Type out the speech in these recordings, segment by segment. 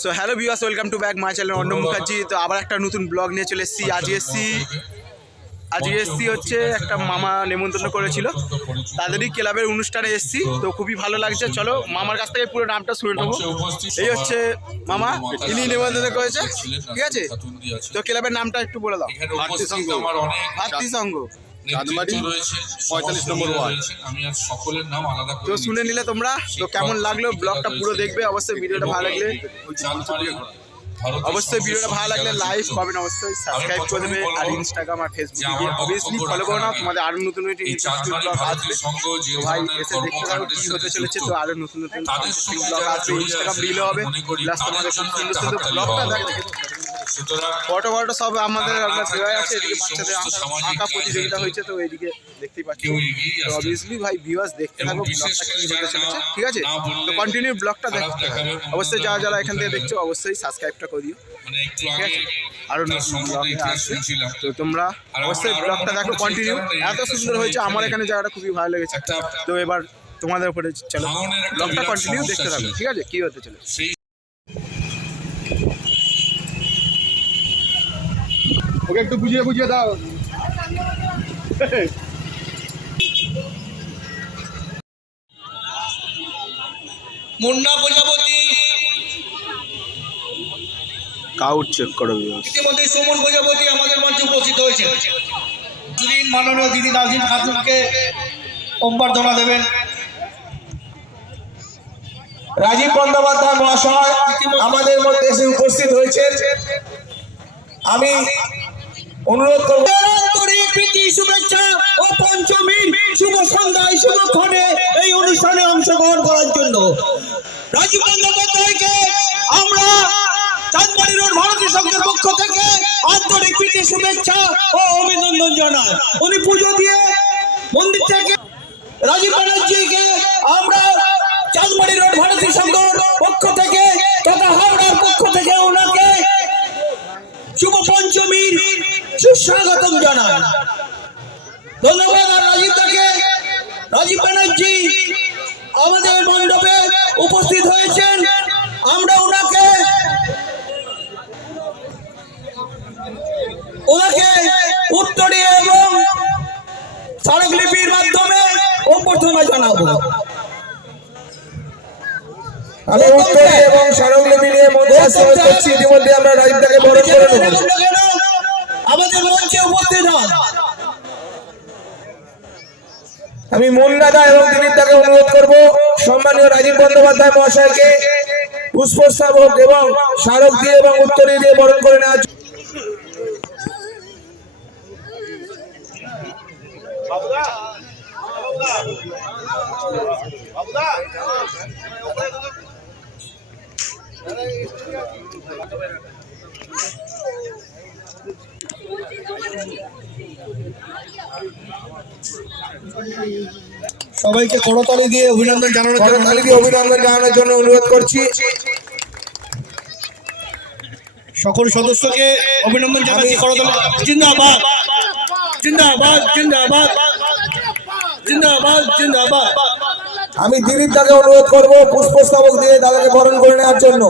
So hello viewers, welcome to back my channel Arnab Mukherjee. তো আবার একটা নতুন ব্লগ নিয়ে চলে এসেছি। আজকে এসছি হচ্ছে একটা মামা নেমন্তন্ন করেছিল, তাদেরই ক্লাবের অনুষ্ঠানে এসছি। তো খুবই ভালো লাগছে। চলো মামার কাছ থেকে পুরো নামটা শুনে নেবো। এই হচ্ছে মামা, ইনি নেমন্তন্ন করেছে, ঠিক আছে? তো ক্লাবের নামটা একটু বলে দাও। ভাতৃ সংঘ, 45 নম্বর ওয়ার্ড। তো শুনে নিলে তোমরা। তো কেমন লাগলো ব্লগটা পুরো দেখবে অবশ্যই। ভিডিওটা ভালো লাগলে লাইক কমেন্ট অবশ্যই সাবস্ক্রাইব করে দেবে। আর ইনস্টাগ্রাম আর ফেসবুকে অবভিয়াসলি ফলো করো না, তোমাদের আরো নতুন নতুন ইন্টারেস্টিং ব্লগ আসবে। তো ভাই এসে দেখতে থাকো কি হতে চলেছে। তো আরো নতুন নতুন ইন্টারেস্টিং ব্লগ আসবে, ইনস্টাগ্রাম রিলও হবে। প্লাস তোমাদের খুব সুন্দর সুন্দর ব্লগটা দেখে ফটো সব আমাদের দেওয়া আছে। এদিকে বাচ্চাদের আঁকা প্রতিযোগিতা হয়েছে, তো এইদিকে দেখতেই পাচ্ছি। তো অবভিয়াসলি ভাই ভিউয়ার্স দেখতে থাকো ব্লগটা কি হতে চলেছে, ঠিক আছে? তো কন্টিনিউ ব্লগটা দেখতে থাকো অবশ্যই। যারা এখান থেকে দেখছো অবশ্যই সাবস্ক্রাইবটা করে দিও, ঠিক আছে? আরো নতুন ব্লগ আসছে, তো তোমরা অবশ্যই ব্লগটা দেখো কন্টিনিউ। এত সুন্দর হয়েছে, আমার এখানে জায়গাটা খুবই ভালো লেগেছে। তো এবার তোমাদের উপরে চলো ব্লগটা কন্টিনিউ দেখতে থাকো, ঠিক আছে? কি হতে চলে ওকে একটু বুঝিয়ে দাও। মুন্না প্রজাপতি, কাউট চেক করো। ইতিমধ্যে সুমন প্রজাপতি আমাদের মঞ্চে উপস্থিত হয়েছে। মাননীয় দিদি নাজিম খাতুনকে অভ্যর্থনা দেবেন। রাজীব বন্দ্যোপাধ্যায় মহাশয় আমাদের মধ্যে এসে উপস্থিত হয়েছে। আমি অনুরোধ করব আন্তরিক প্রীতি শুভেচ্ছা ও পঞ্চমীর শুভ সন্ধ্যায় শুভক্ষণে এই অনুষ্ঠানে অংশগ্রহণ করার জন্য রাজীব বন্দ্যোপাধ্যায়কে আমরা চাঁদবাড়ি রোড ভারতীয় সংঘের পক্ষ থেকে আন্তরিক প্রীতি শুভেচ্ছা ও অভিনন্দন জানাই। উনি পুজো দিয়ে মন্দির থেকে রাজীব ব্যানার্জিকে আমরা চাঁদবাড়ি রোড ভারতীয় সংঘের পক্ষ থেকে তথা হাওড়ার পক্ষ থেকে ওনাকে শুভ পঞ্চমীর সুস্বাগতম জানাই। ধন্যবাদ। আর রাজীব ব্যানার্জি আমাদের মণ্ডপে উপস্থিত হয়েছেন। আমরা ওনাকে উত্তরী এবং স্মারকলিপির মাধ্যমে অভ্যর্থনা জানাবো। আমি উত্তর এবং স্মারকলিপি নিয়ে মধ্যে আসছি। ইতিমধ্যে আমরা রাজীবদাকে বরণ করে নেব। আমাদের মঞ্চে উপস্থিত হন। আমি মুন্নাদা এবং দিলীপদাকে অনুরোধ করব সম্মানীয় রাজীব বন্দ্যোপাধ্যায় মহাশয়কে পুষ্পস্তবক এবং স্মারক দিয়ে এবং উত্তরী দিয়ে বরণ করে নেওয়ার জন্য। সবাইকে করতালি দিয়ে অভিনন্দন জানানোর জন্য অনুরোধ করছি। সকল সদস্যকে অভিনন্দন জানাচ্ছি। করতালি। জিন্দাবাদ জিন্দাবাদ জিন্দাবাদ জিন্দাবাদ জিন্দাবাদ। আমি দিলীপদাকে অনুরোধ করব পুষ্পস্তবক দিয়ে দাদাকে বরণ করে নেওয়ার জন্য।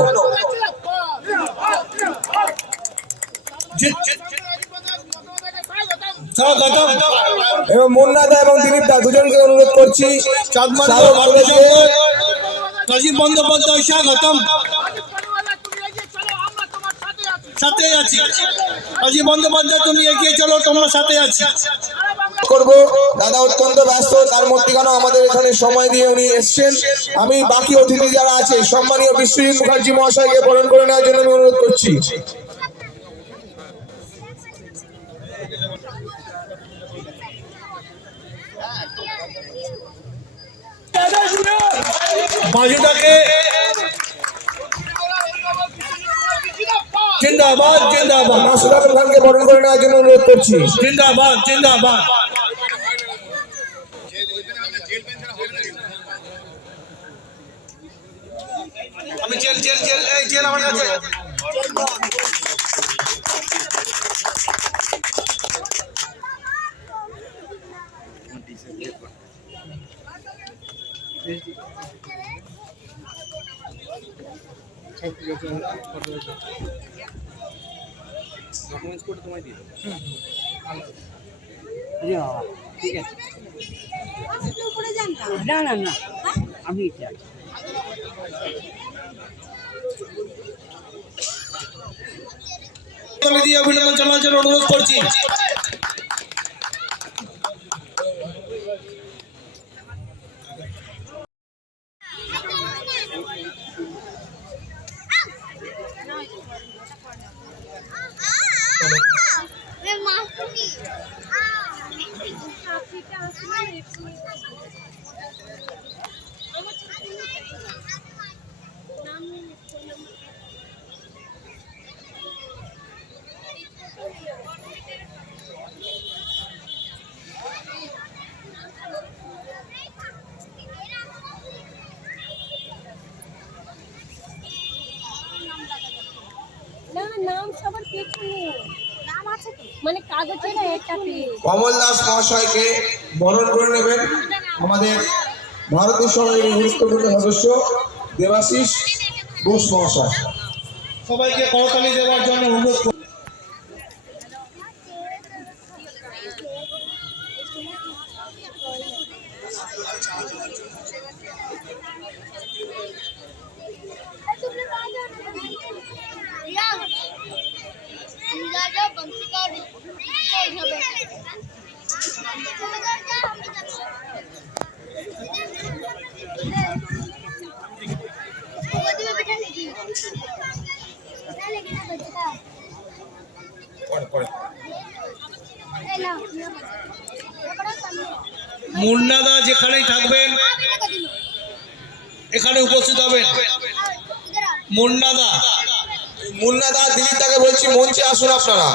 এবং মুন্নাদা এবং দিলীপদা দুজনকে অনুরোধ করছি রাজীব বন্দ্যোপাধ্যায় স্বাগতম। সাথে আছি রাজীব বন্দ্যোপাধ্যায়, তুমি এগিয়ে চলো, তোমার সাথে আছি। করব। দাদা অত্যন্ত ব্যস্ত, তার মধ্যেখানে আমাদের এখানে সময় দিয়ে উনি এসছেন। আমি বাকি অতিথি যারা আছে সম্মানীয় বিশ্বজিৎ মুখার্জি মহাশয়কে বরণ করে নেওয়ার জন্য অনুরোধ করছি। বাজুটাকে জিন্দাবাদ জিন্দাবাদ। মাসুদ খানকে বরণ করে নেওয়ার জন্য অনুরোধ করছি। জিন্দাবাদ জিন্দাবাদ। আমি জেল আমার কাছে। ডকুমেন্টস করে তোমায় দিয়ে দেবো। ঠিক আছে না না না আমি চাই দিয়ে অভিনন্দন জানানোর জন্য অনুরোধ করছি। না নাম সবার পেছনে নাম আছে তো মানে কাগজে না একটা পেজ কমল দাস মহাশয়কে বরণ করে নেবেন আমাদের ভারতীয় সমাজের গুরুত্বপূর্ণ সদস্য দেবাশিস ঘোষ মহাশয়। সবাইকে করতালি দেওয়ার জন্য অনুরোধ করছি। মুন্নাদা যেখানেই থাকবেন এখানে উপস্থিত হবেন। মুন্নাদা মুন্নাদা দিলীপ তাকে বলছি মঞ্চে আসুন আপনারা।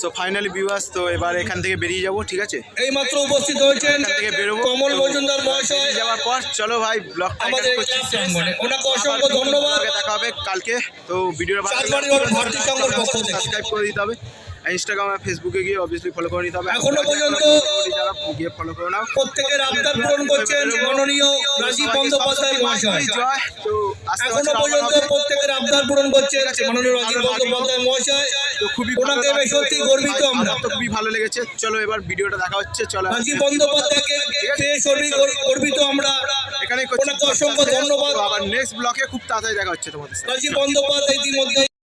সো ফাইনালি ভিউয়ার্স, তো এবার এখান থেকে বেরিয়ে যাব, ঠিক আছে? এইমাত্র উপস্থিত হয়েছেন এখান থেকে বেরোবো। কমল তো মজুমদার মহাশয় বেরিয়ে যাওয়ার পর চলো ভাই ব্লগটা আমাদের ক্লাব প্রাঙ্গণে। ওনাকে অসংখ্য ধন্যবাদ। দেখা হবে কালকে। তো ভিডিওটা ভালো চাঁদবাড়ি রোড ভারতী সংঘের পক্ষ থেকে সাবস্ক্রাইব করে দিতে হবে। ইনস্টাগ্রাম আর ফেসবুকে গিয়ে অবভিয়াসলি ফলো করে নিতে হবে। এখনো পর্যন্ত যারা গিয়ে ফলো করে নাও। প্রত্যেকের আবদার পূরণ করছেন মাননীয় রাজীব বন্দ্যোপাধ্যায় মহাশয়। জয়। তো আস্তে এখনো পর্যন্ত প্রত্যেকের আবদার পূরণ করছেন মাননীয় রাজীব বন্দ্যোপাধ্যায় মহাশয়। তো খুবই ওনাকে আমি সত্যি গর্বিত আমরা। তো খুবই ভালো লেগেছে। চলো এবার ভিডিওটা দেখা হচ্ছে। চলো রাজীব বন্দ্যোপাধ্যায়কে পেয়ে সত্যি গর্বিত আমরা। এখানে ওনাকে অসংখ্য ধন্যবাদ। আবার নেক্সট ব্লকে খুব তাড়াতাড়ি দেখা হচ্ছে তোমাদের সাথে। রাজীব বন্দ্যোপাধ্যায় ইতিমধ্যে